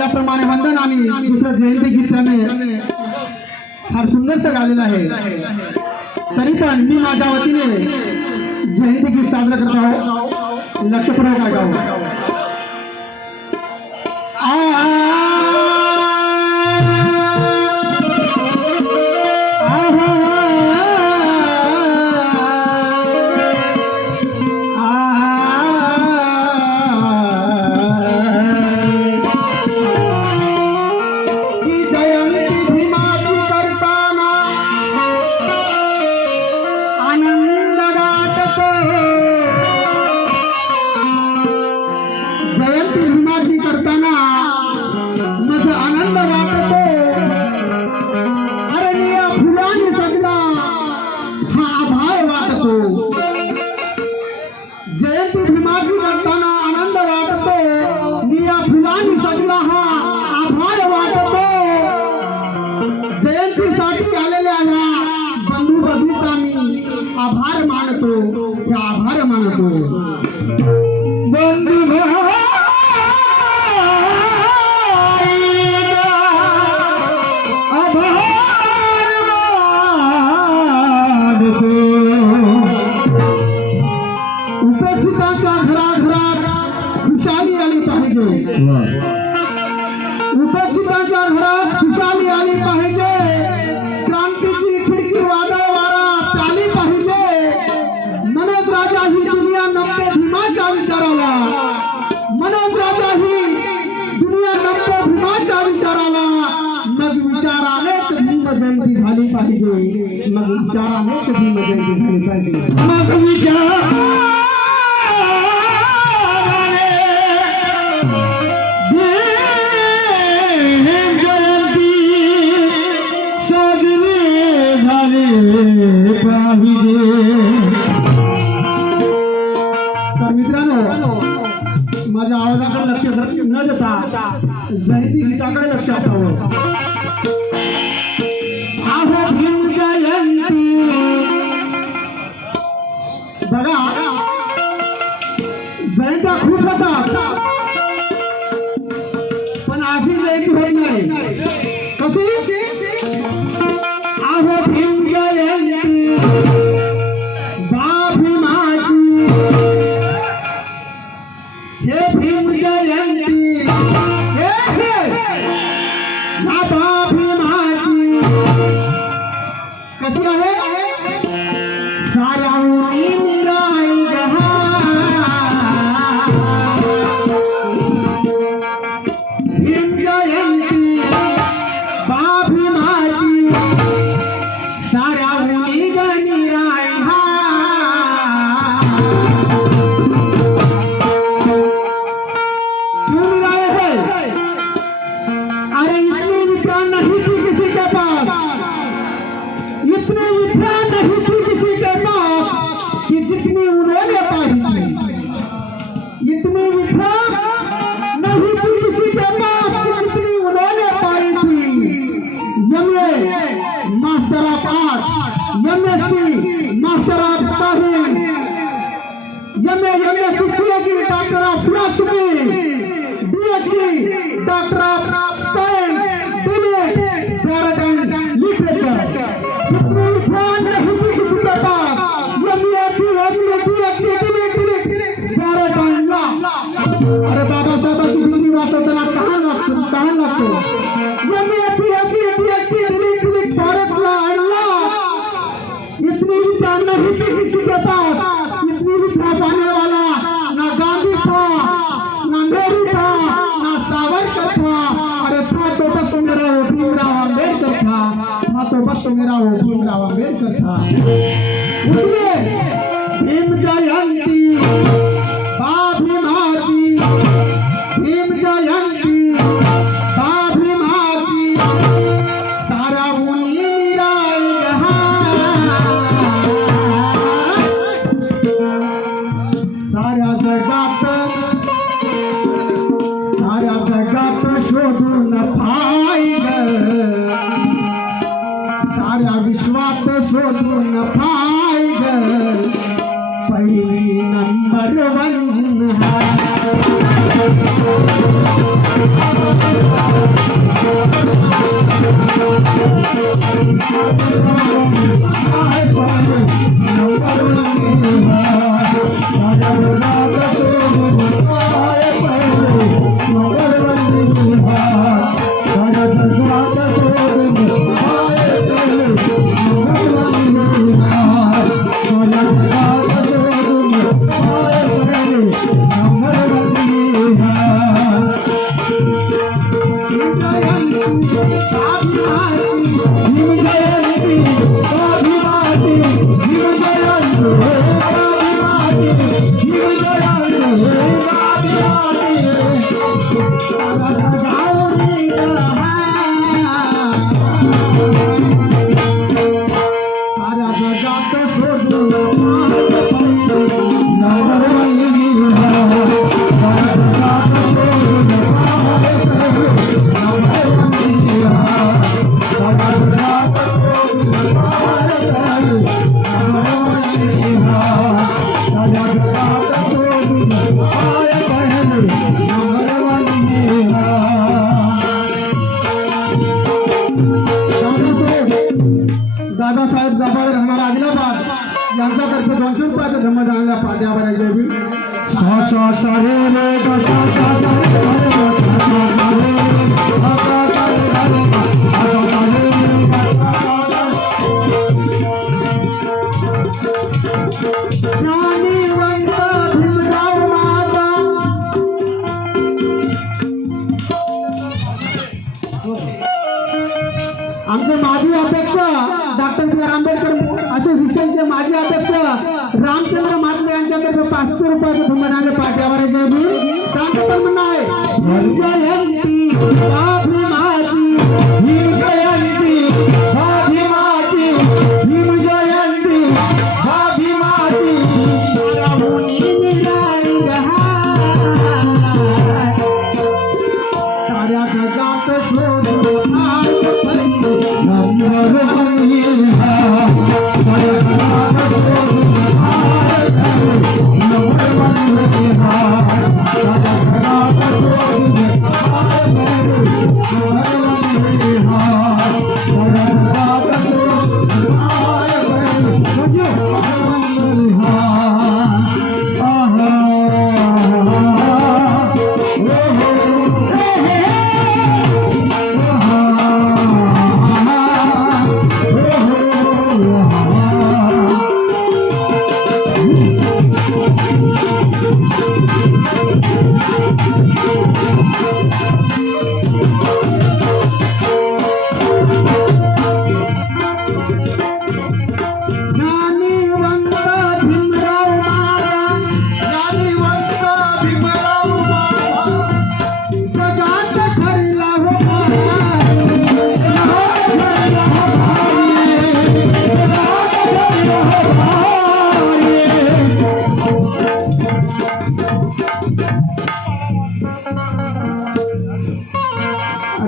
याप्रमाणे वंदन आणि दुसरं जयंती गीत त्याने फार सुंदरसं गायलेलं आहे। तरी पण मी माझ्या वतीने जयंती गीत साजरं करत आहोत। लक्षपूर्वक ऐकावं। जयंतीसाठी आलेल्या बंधू बंधूंचा मी आभार मानतो, आभार मानतो। बंधू उपस्थितांच्या घराघरात खुशाली आली पाहिजे। उपस्थितांच्या घरात खुशाली आली पाहिजे। क्रांतीची खिडकी वादळ वारा चाली पाहिजे। मनोज राजा ही दुनिया नमते भीमाच्या विचाराला, मनोज राजा ही दुनिया नमते भीमाच्या विचाराला। मग विचारानेच भीम जयंती झाली पाहिजे, मग विचारानेच भीम जयंती झाली पाहिजे, मग विचार माझ्या आवाजाकडे लक्ष न देता जयंती गीताकडे लक्ष असावं। आहो भीम जयंती बघा, जयंत्या खूप होतात पण अशी जयंती होत नाही। कशी? आहो भीम जयंती हे भीम जयंती बाबा भीमाची कशी आहे? साऱ्यावरी निराई भीम जयंती बाबा भीमाची साऱ्यावरी निराई master of art, MSc, master of science, MSc PhD, doctor of philosophy, BSc, doctor of science, BA, paradigm literature. इतने विद्वान नहीं थी किसी के पास। MA, PhD, paradigm law. अरे बाबा साहेबांची डिग्री वाचवताना कहाँ लागतो? MA, PhD, इतनी विद्या नहीं थी किसी के पास। इतनी विद्या पाने वाला ना गांधी था, ना नेहरू था, ना सावरकर था। अरे था तो बस मेरा भीमराव अम्बेडकर था, तो बस मेरा भीमराव अम्बेडकर था। इसलिए भीम जयंती बाबा भीमाची, भीम जयंती बाबा भीमाची सारा शोधून पाहिलं, साऱ्या विश्वात शोधून पाहिलं। स्वरूपात धम्म जाणल्या पाट्यावर आहे देवी सा सा सा रे रे गा सा सा सा रे गा रे गा सा सा सा रे रे गा सा सा रे गा रे गा सा सा सा रे रे गा सा सा सा ज्ञानीवंत भीमराव महाराज आमचे माजी अध्यक्ष डॉक्टर बी आर आंबेडकर असोसिएशनचे माजी अध्यक्ष रामचंद्र महात्मे यांच्यातर्फे 500 रुपयाचे धम्मदान पाट्यावर देवी त्यांचं पण म्हणणं आहे जयंती भीमाची भीम जयंती भीमाची भीम जयंती भीमाची साऱ्या जगात शोधून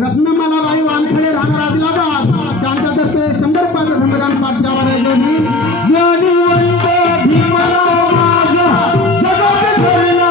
रत्नमालाबाई वानखडे राहणार आदिलाबाद त्यांच्यातर्फे 100 रुपयाचे धम्मदान पाट्यावर आहे देवी ज्ञानीवंत भीमराव माझा जगात घडला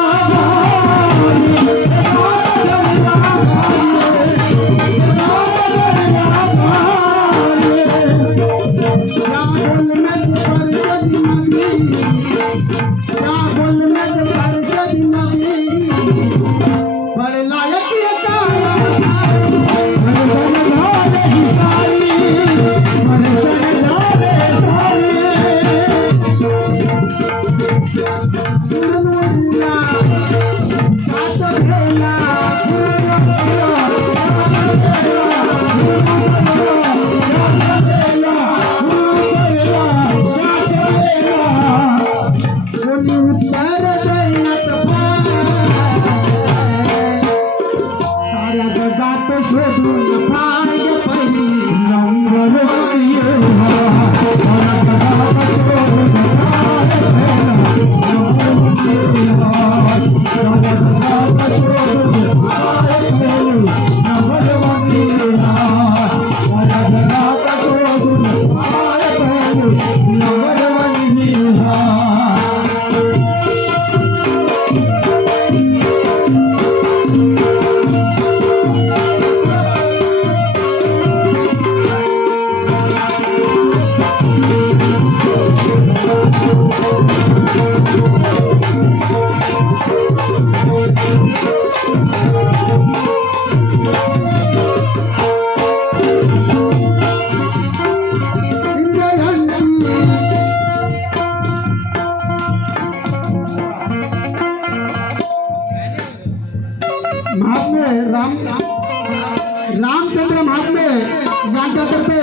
रामचंद्र महात्मे यांच्यातर्फे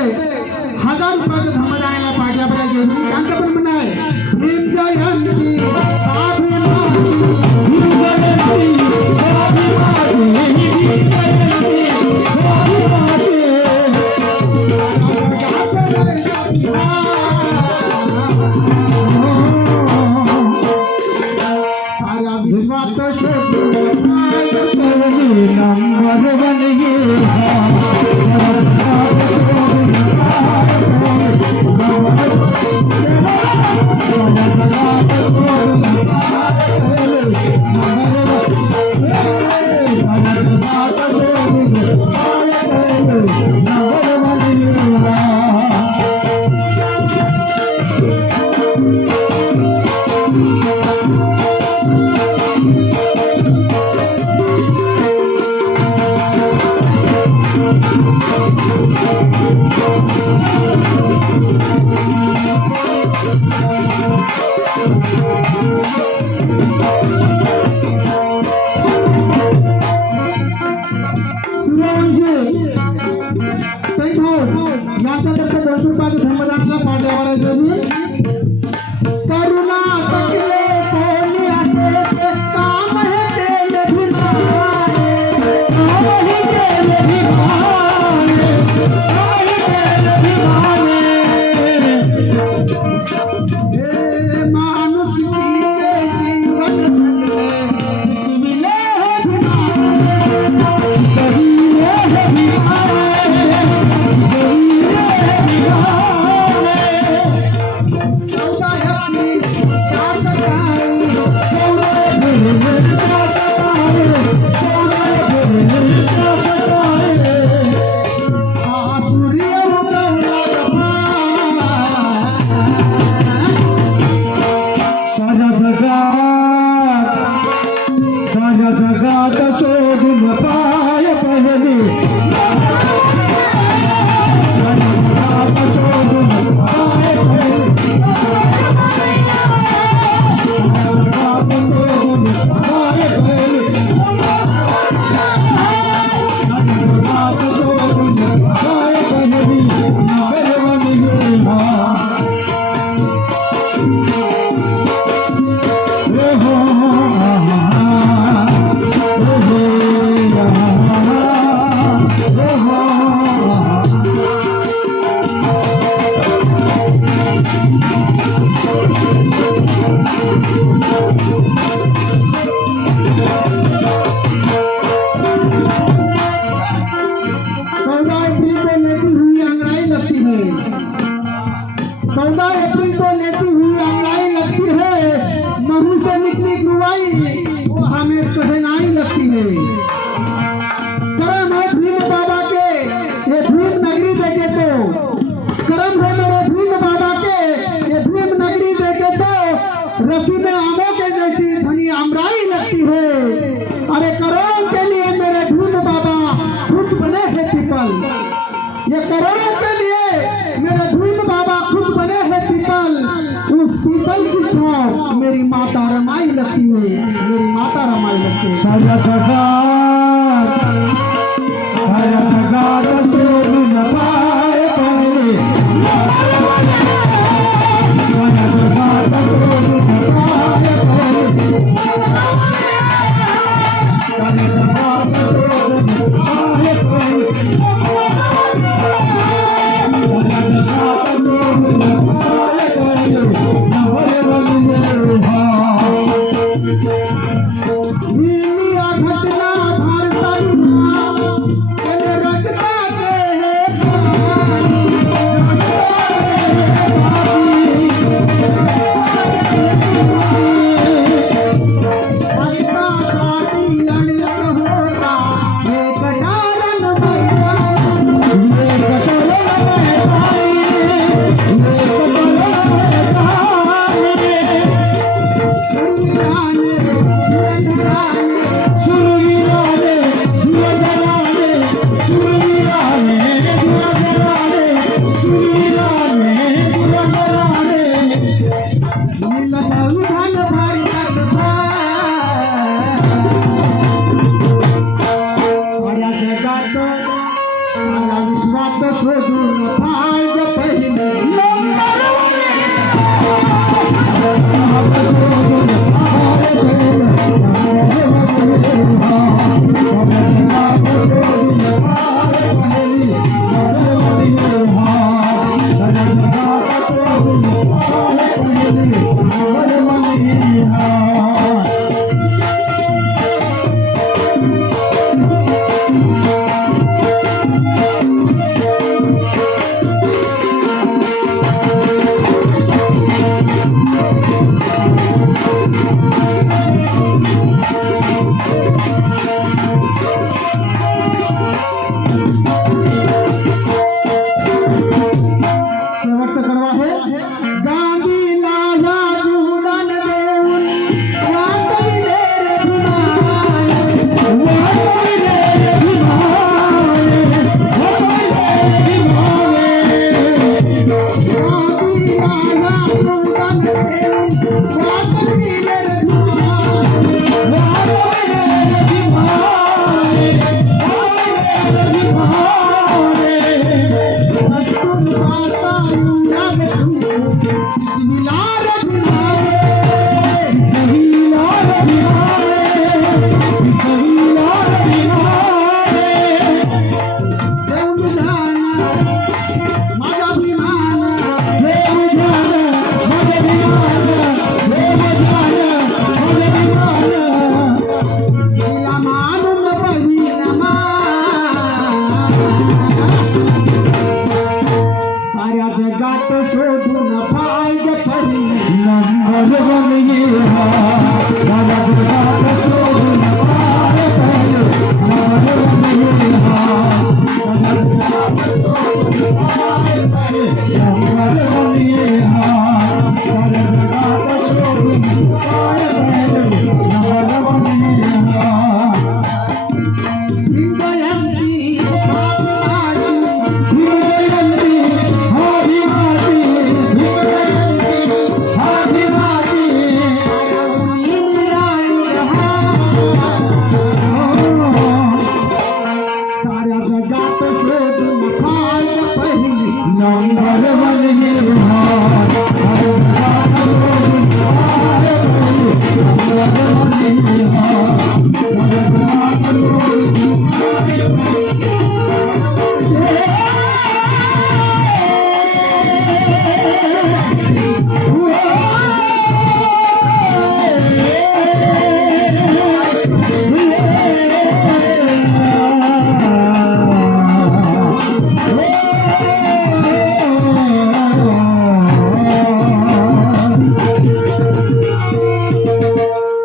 1000 रुपयाचे धम्मदानाला पाट्यावर घेऊन त्यांचं पण म्हणणं आहे भीम जयंती भीम जयंती सारा विश्वात स्वरूपात धर्मदासला पाड्यावर जोडी करुणा सगळे कोणी असे ते काम हे केले भिमाने, काम हे केले भिमाने, काम हे केले भिमाने. हे माणूस कितीचे जीवन शिकविले हे भिमाने, कविले हे भिमाने, साऱ्या जगात शोधून पाय पहिले, साऱ्या जगात शोधून पाय पहिले, जगात शोधून पाय पहिले, जगात शोधून पाय पहिले, नवरवणी गेला. रस्सी में आमों के जैसी धनी अमराई लगती है. अरे करोड़ों के लिए मेरे धूम बाबा खुद बने हैं पीपल, ये करोड़ों के लिए मेरे धूम बाबा खुद बने हैं पीपल. उस पीपल की छांव मेरी माता रमाई लगती है, मेरी माता रमाई लगती है. साऱ्या जगात शोधून पाय पहिले, साऱ्या जगात शोधून पाय पहिले, साऱ्या जगात शोधून पाय पहिले, साऱ्या जगात शोधून पाय पहिले, नवरवणी गेला. नीलिया घटना भारताई तेरे रखता Brinca